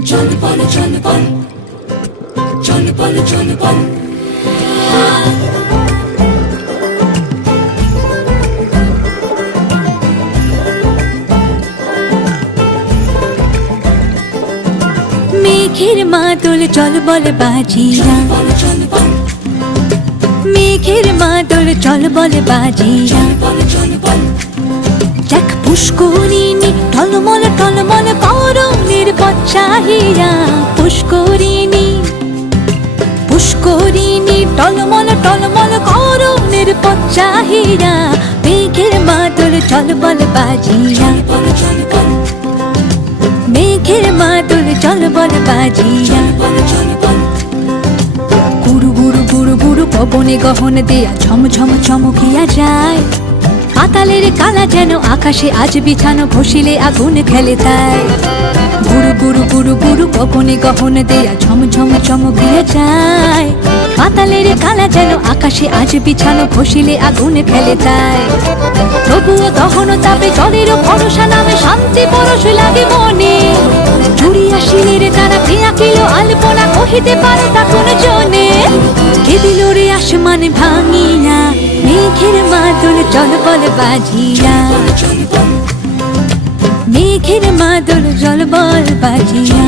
চল বল চল বল মেঘের মাদল চল বল বাজিরা বল চল বল মেঘের মাদল চল বল বাজিরা দেখ পুষ্করিণী টলমল পচ্চাহিরা পুষ্করিণী পুষ্করিণী, টলমল টলমল করণের পচ্চাহিরা মেঘের মাদল চল বল বাজিরা বল চল বল মেঘের মাদল চল বল বাজিরা বল চল বল গুরু গুরু গুরু গুরু পবনে গহন দেয়া ঝম ঝম, চমকিয়া যায়। পাতালের কালা যেন আকাশে আজ বিছানো ভসিলে আগুন খেলে তাই। গুরু গুরু গুরু পবনে গহন দেয়া ঝম ঝম চমকিয়া যায়। পাতালের কালা যেন আকাশে আজ বিছানো ভসিলে আগুন খেলে তাই তবুও দহন তাপে জলের ভরসা নামে শান্তি পরশ লাগে মনে। জুড়িয়া শিলের তারা প্রিয়া কিলো আলপনা কহিতে পারে তা কোন জনে। কে রে আসমান ভাঙিয়া, মেঘের মাদল জল বল বাজিয়া চল বল মেঘের মাদল জল বল বাজিয়া। চল মাদুর জল বল বাজিয়া